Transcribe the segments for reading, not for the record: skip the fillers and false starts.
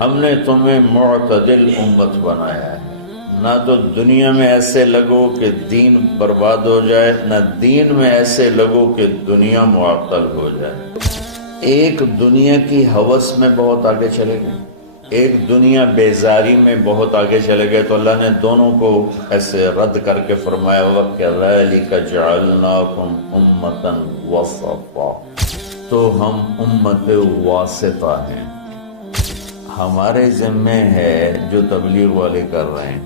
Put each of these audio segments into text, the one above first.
ہم نے تمہیں معتدل امت بنایا ہے، نہ تو دنیا میں ایسے لگو کہ دین برباد ہو جائے، نہ دین میں ایسے لگو کہ دنیا معطل ہو جائے۔ ایک دنیا کی ہوس میں بہت آگے چلے گئے، ایک دنیا بیزاری میں بہت آگے چلے گئے، تو اللہ نے دونوں کو ایسے رد کر کے فرمایا وَكَذَلِكَ جَعَلْنَاكُمْ أُمَّةً وَسَطًا، تو ہم امت واسطہ ہیں۔ ہمارے ذمے ہے جو تبلیغ والے کر رہے ہیں،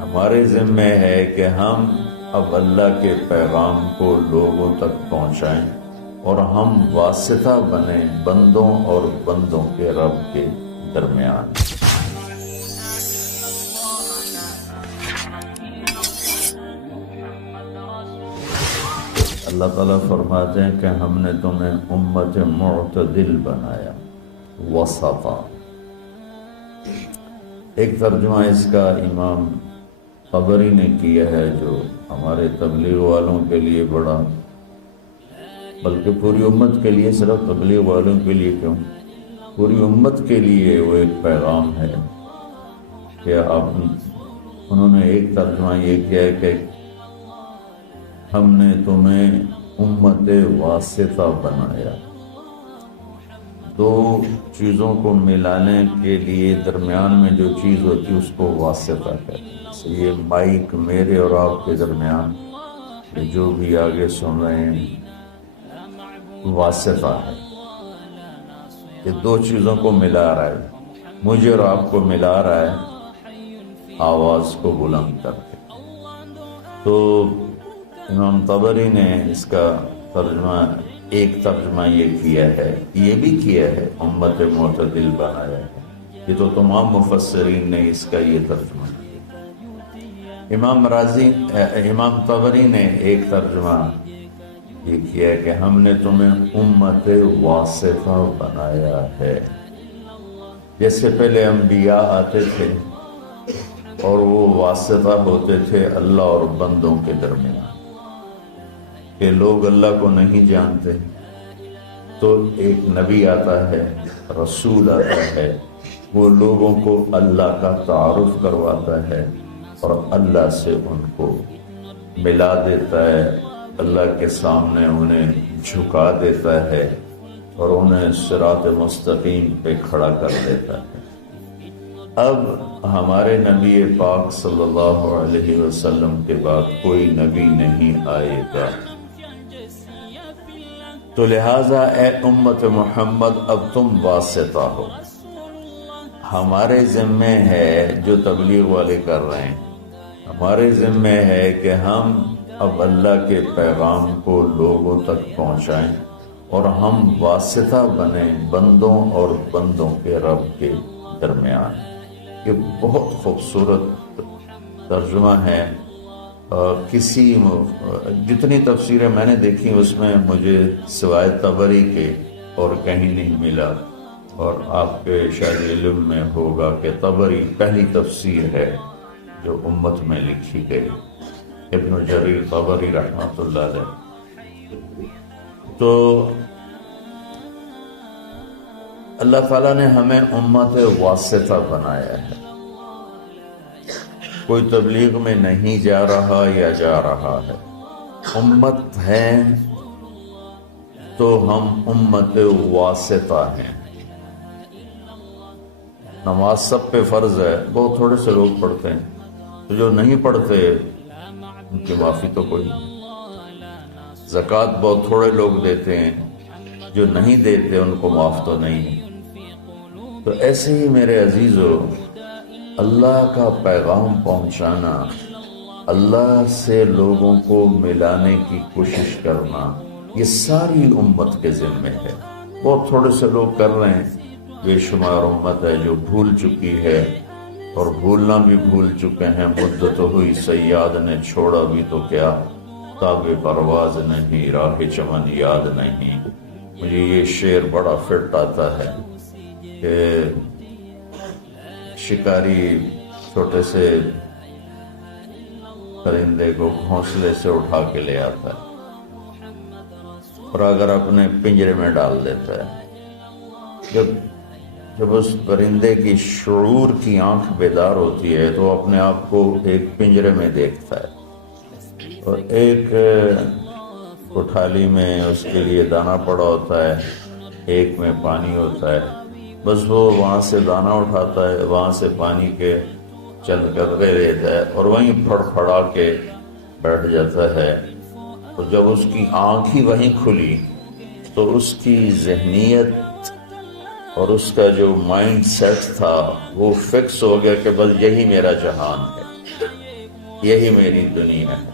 ہمارے ذمے ہے کہ ہم اب اللہ کے پیغام کو لوگوں تک پہنچائیں اور ہم واسطہ بنیں بندوں اور بندوں کے رب کے درمیان۔ اللہ تعالیٰ فرماتے ہیں کہ ہم نے تمہیں امت معتدل بنایا، وسطا۔ ایک ترجمہ اس کا امام طبری نے کیا ہے، جو ہمارے تبلیغ والوں کے لیے بڑا، بلکہ پوری امت کے لیے، صرف تبلیغ والوں کے لیے کیوں، پوری امت کے لیے وہ ایک پیغام ہے کہ انہوں نے ایک ترجمہ یہ کیا ہے کہ ہم نے تمہیں امت واسطہ بنایا۔ دو چیزوں کو ملانے کے لیے درمیان میں جو چیز ہوتی ہے اس کو واسطہ کہتے ہیں۔ یہ مائک میرے اور آپ کے درمیان، جو بھی آگے سن رہے ہیں، واسطہ ہے۔ یہ دو چیزوں کو ملا رہا ہے، مجھے اور آپ کو ملا رہا ہے آواز کو بلند کر کے۔ تو امام طبری نے اس کا ترجمہ، ایک ترجمہ یہ کیا ہے، یہ بھی کیا ہے امت معتدل بنایا ہے، یہ تو تمام مفسرین نے اس کا یہ ترجمہ کیا۔ امام طبری نے ایک ترجمہ یہ کیا ہے کہ ہم نے تمہیں امت واسطہ بنایا ہے۔ جیسے پہلے انبیاء آتے تھے اور وہ واسطہ ہوتے تھے اللہ اور بندوں کے درمیان، کہ لوگ اللہ کو نہیں جانتے تو ایک نبی آتا ہے، رسول آتا ہے، وہ لوگوں کو اللہ کا تعارف کرواتا ہے اور اللہ سے ان کو ملا دیتا ہے، اللہ کے سامنے انہیں جھکا دیتا ہے اور انہیں صراط مستقیم پہ کھڑا کر دیتا ہے۔ اب ہمارے نبی پاک صلی اللہ علیہ وسلم کے بعد کوئی نبی نہیں آئے گا، تو لہٰذا اے امت محمد اب تم واسطہ ہو۔ ہمارے ذمے ہے جو تبلیغ والے کر رہے ہیں، ہمارے ذمے ہے کہ ہم اب اللہ کے پیغام کو لوگوں تک پہنچائیں اور ہم واسطہ بنیں بندوں اور بندوں کے رب کے درمیان۔ یہ بہت خوبصورت ترجمہ ہے۔ جتنی تفسیریں میں نے دیکھی اس میں مجھے سوائے طبری کے اور کہیں نہیں ملا، اور آپ کے شاید علم میں ہوگا کہ طبری پہلی تفسیر ہے جو امت میں لکھی گئی، ابن جریر طبری رحمۃ اللہ علیہ۔ تو اللہ تعالیٰ نے ہمیں امت واسطہ بنایا ہے، کوئی تبلیغ میں نہیں جا رہا یا جا رہا ہے، امت ہے تو ہم امت واسطہ ہیں۔ نماز سب پہ فرض ہے، بہت تھوڑے سے لوگ پڑھتے ہیں، تو جو نہیں پڑھتے ان کی معافی تو کوئی نہیں۔ زکوٰۃ بہت تھوڑے لوگ دیتے ہیں، جو نہیں دیتے ان کو معاف تو نہیں۔ تو ایسے ہی میرے عزیزو، اللہ کا پیغام پہنچانا، اللہ سے لوگوں کو ملانے کی کوشش کرنا، یہ ساری امت کے ذمے ہے۔ بہت تھوڑے سے لوگ کر رہے ہیں، بے شمار امت ہے جو بھول چکی ہے، اور بھولنا بھی بھول چکے ہیں۔ مدت ہوئی صیاد نے چھوڑا بھی تو کیا، تاب پرواز نہیں راہ چمن یاد نہیں۔ مجھے یہ شعر بڑا فٹ آتا ہے کہ شکاری چھوٹے سے پرندے کو گھونسلے سے اٹھا کے لے آتا ہے اور اگر اپنے پنجرے میں ڈال دیتا ہے، جب جب اس پرندے کی شعور کی آنکھ بیدار ہوتی ہے تو اپنے آپ کو ایک پنجرے میں دیکھتا ہے، اور ایک کوٹھالی میں اس کے لیے دانہ پڑا ہوتا ہے، ایک میں پانی ہوتا ہے، بس وہ وہاں سے دانہ اٹھاتا ہے، وہاں سے پانی کے چند قطرے لیتا ہے اور وہیں پھڑ پھڑا کے بیٹھ جاتا ہے۔ اور جب اس کی آنکھ ہی وہیں کھلی تو اس کی ذہنیت اور اس کا جو مائنڈ سیٹ تھا وہ فکس ہو گیا کہ بس یہی میرا جہان ہے، یہی میری دنیا ہے۔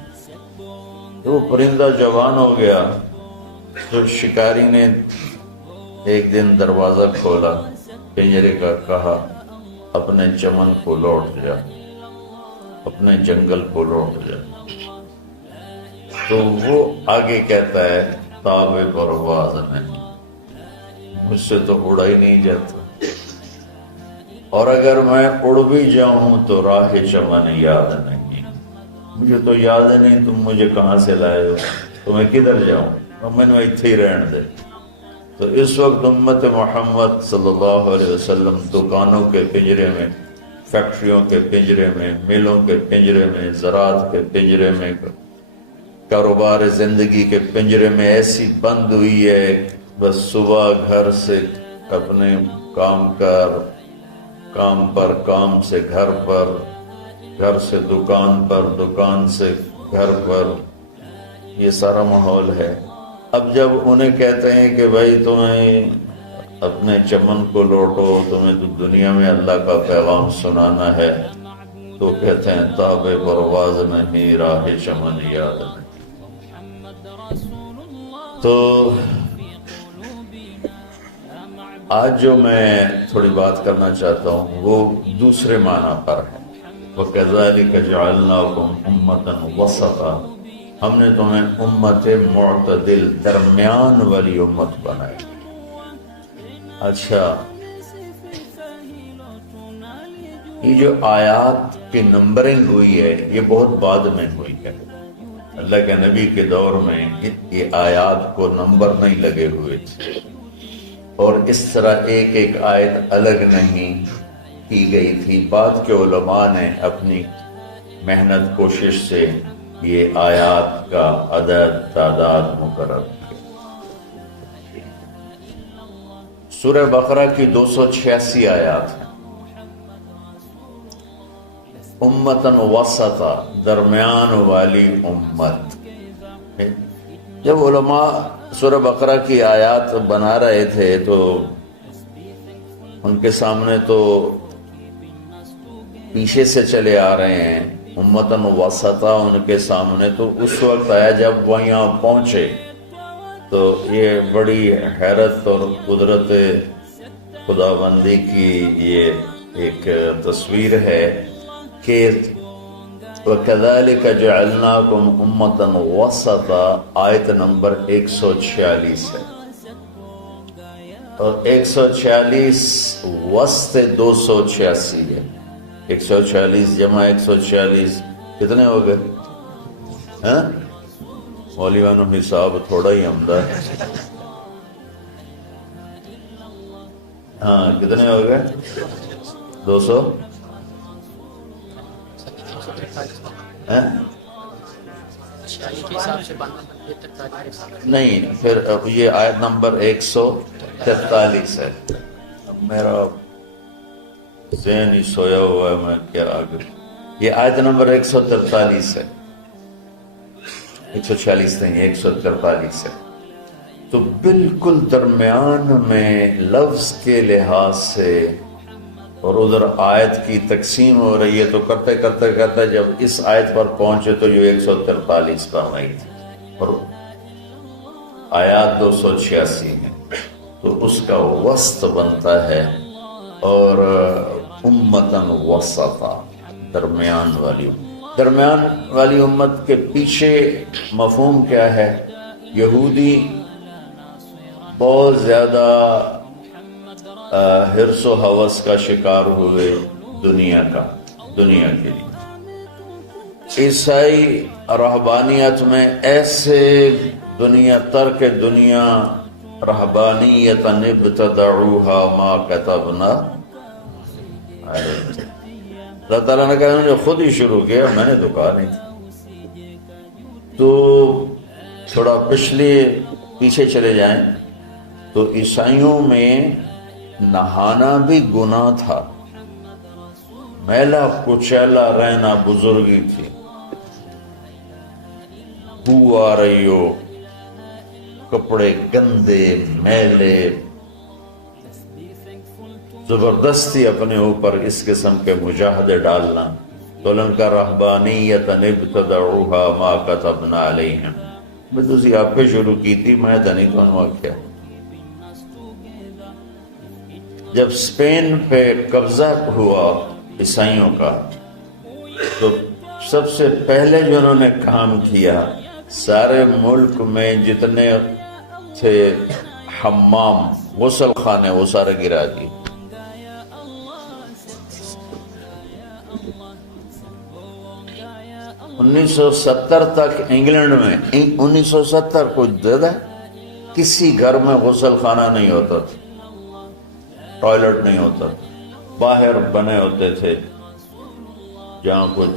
تو وہ پرندہ جوان ہو گیا۔ تو شکاری نے ایک دن دروازہ کھولا پنجرے کا، کہا اپنے چمن کو لوٹ جا، اپنے جنگل کو لوٹ جا۔ تو وہ آگے کہتا ہے تاب پرواز نہیں، مجھ سے تو اڑا ہی نہیں جاتا، اور اگر میں اڑ بھی جاؤں تو راہ چمن یاد نہیں، مجھے تو یاد نہیں تم مجھے کہاں سے لائے ہو، تو میں کدھر جاؤں، اور میں نے اتنے ہی رہن دے۔ تو اس وقت امت محمد صلی اللہ علیہ وسلم دکانوں کے پنجرے میں، فیکٹریوں کے پنجرے میں، ملوں کے پنجرے میں، زراعت کے پنجرے میں، کاروبار زندگی کے پنجرے میں ایسی بند ہوئی ہے، بس صبح گھر سے اپنے کام پر، کام سے گھر پر، گھر سے دکان پر، دکان سے گھر پر، یہ سارا ماحول ہے۔ اب جب انہیں کہتے ہیں کہ بھائی تمہیں اپنے چمن کو لوٹو، تمہیں تو دنیا میں اللہ کا پیغام سنانا ہے، تو کہتے ہیں تاب پرواز نہیں، راہ چمن یاد نہیں۔ تو آج جو میں تھوڑی بات کرنا چاہتا ہوں وہ دوسرے معنی پر ہے۔ وَكَذَلِكَ جَعَلْنَاكُمْ أُمَّةً وَسَطًا، ہم نے تمہیں امت معتدل، درمیان والی امت بنائی۔ اچھا، یہ جو آیات کی نمبرنگ ہوئی ہے یہ بہت بعد میں ہوئی ہے۔ اللہ کے نبی کے دور میں یہ آیات کو نمبر نہیں لگے ہوئے تھے، اور اس طرح ایک ایک آیت الگ نہیں کی گئی تھی۔ بعد کے علماء نے اپنی محنت کوشش سے یہ آیات کا عدد تعداد مقرر کی۔ سورہ بقرہ کی 286 آیات ہیں۔ امتاً وسطا، درمیان والی امت۔ جب علماء سورہ بقرہ کی آیات بنا رہے تھے تو ان کے سامنے تو پیچھے سے چلے آ رہے ہیں، امتاً وسطا ان کے سامنے، تو اس وقت آیا جب وہ یہاں پہنچے تو یہ بڑی حیرت اور قدرت خداوندی کی یہ ایک تصویر ہے کہ وَكَذَلِكَ جَعَلْنَاكُمْ أُمَّةً وَسَطًا، آیت نمبر 146 ہے، اور 146 وسط 286 ہے۔ 146 جمع 146 کتنے ہو گئے؟ ہاں مولیانو حساب تھوڑا ہی عمدہ ہے۔ ہاں کتنے ہو گئے؟ 200 نہیں، پھر یہ آیت نمبر 143 ہے۔ میرا ذہن ہی سویا ہوا ہے، میں کیا آگے، یہ آیت نمبر 143 ہے، 146 نہیں 143 ہے۔ تو بالکل درمیان میں لفظ کے لحاظ سے، اور ادھر آیت کی تقسیم ہو رہی ہے، تو کرتے کرتے جب اس آیت پر پہنچے تو جو 143 پر نہیں تھی، اور آیات 286 ہیں، تو اس کا وسط بنتا ہے، اور امتاً وسطا، درمیان والی امت کے پیچھے مفہوم کیا ہے؟ یہودی بہت زیادہ حرص و ہوس کا شکار ہوئے دنیا کے لیے۔ عیسائی رہبانیت میں ایسے ترک دنیا رہبانیۃ ابتدعوها ما کتبنا علیہم۔ اللہ تعالیٰ نے کہا انہوں نے خود ہی شروع کیا، میں نے تو کہا نہیں تھا۔ تو تھوڑا پیچھے چلے جائیں تو عیسائیوں میں نہانا بھی گناہ تھا، میلا کچیلا رہنا بزرگی تھی، بو آ رہی ہو، کپڑے گندے میلے، زبردستی اپنے اوپر اس قسم کے مجاہدے ڈالنا، تو ان کا رہبانیۃ ابتدعوها ما کتبنا علیہم، میں تو اسی آپ پہ شروع کی تھی، میں تو نہیں تو کیا۔ جب اسپین پہ قبضہ ہوا عیسائیوں کا تو سب سے پہلے جو انہوں نے کام کیا، سارے ملک میں جتنے تھے حمام غسل خانے وہ سارے گرا دیے۔ 1970 تک انگلینڈ میں 1970 کچھ زیادہ کسی گھر میں غسل خانہ نہیں ہوتا تھا، ٹوائلٹ نہیں ہوتا تھا، باہر بنے ہوتے تھے جہاں کچھ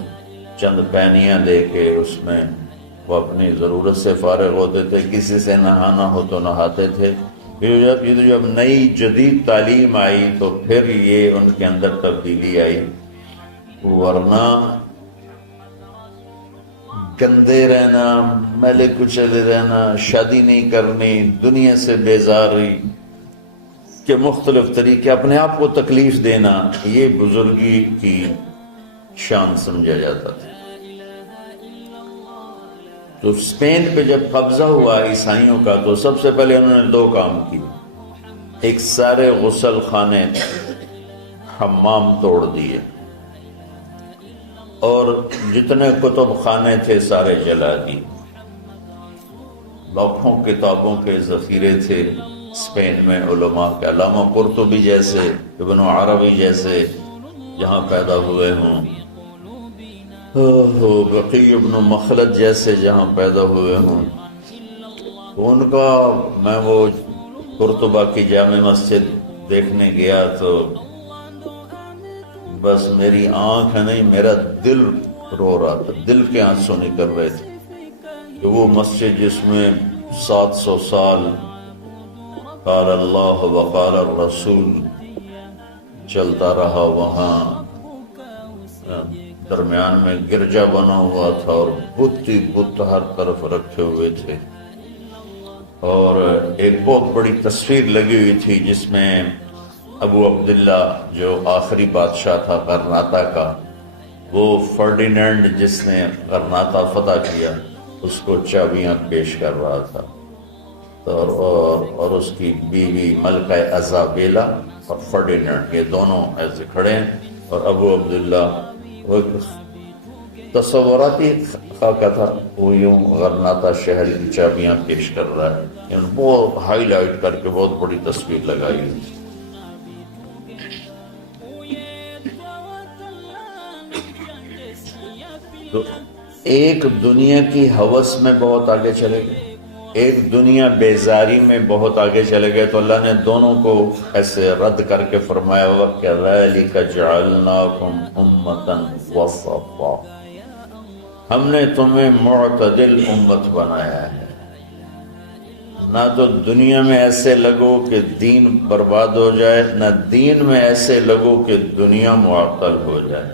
چند پینیاں دے کے اس میں وہ اپنی ضرورت سے فارغ ہوتے تھے، کسی سے نہانا ہو تو نہاتے تھے۔ پھر جب نئی جدید تعلیم آئی تو پھر یہ ان کے اندر تبدیلی آئی، ورنہ گندے رہنا، میلے کچلے رہنا، شادی نہیں کرنی، دنیا سے بیزاری کے مختلف طریقے، اپنے آپ کو تکلیف دینا، یہ بزرگی کی شان سمجھا جاتا تھا۔ تو اسپین پہ جب قبضہ ہوا عیسائیوں کا تو سب سے پہلے انہوں نے دو کام کیے، ایک سارے غسل خانے حمام توڑ دیے اور جتنے کتب خانے تھے سارے جلا دیے۔ لاکھوں کتابوں کے ذخیرے تھے اسپین میں، علماء کے، علامہ قرطبی جیسے، ابن عربی جیسے جہاں پیدا ہوئے ہوں، بقی ابن مخلد جیسے جہاں پیدا ہوئے ہوں، تو ان کا میں وہ قرطبہ کی جامع مسجد دیکھنے گیا تو بس میری آنکھ نہیں میرا دل رو رہا تھا، دل کے آنسو نکل رہے تھے کہ وہ مسجد جس میں 700 سال قال اللہ وقال الرسول چلتا رہا، وہاں درمیان میں گرجا بنا ہوا تھا اور بت ہی بت ہر طرف رکھے ہوئے تھے، اور ایک بہت بڑی تصویر لگی ہوئی تھی جس میں ابو عبداللہ جو آخری بادشاہ تھا غرناطہ کا، وہ فرڈینینڈ جس نے غرناطہ فتح کیا اس کو چابیاں پیش کر رہا تھا، اور اس کی بیوی ملکہ ایزابیلا اور فرڈینینڈ یہ دونوں ایسے کھڑے ہیں، اور ابو عبداللہ وہ تصوراتی خاکہ تھا، وہ یوں غرناطہ شہر کی چابیاں پیش کر رہا ہے، بہت ہائی لائٹ کر کے بہت بڑی تصویر لگائی ہوئی تھی۔ تو ایک دنیا کی ہوس میں بہت آگے چلے گئے، ایک دنیا بیزاری میں بہت آگے چلے گئے، تو اللہ نے دونوں کو ایسے رد کر کے فرمایا وَكَذَلِكَ جَعَلْنَاكُمْ أُمَّةً وَسَطًا، ہم نے تمہیں معتدل امت بنایا ہے، نہ تو دنیا میں ایسے لگو کہ دین برباد ہو جائے، نہ دین میں ایسے لگو کہ دنیا معطل ہو جائے۔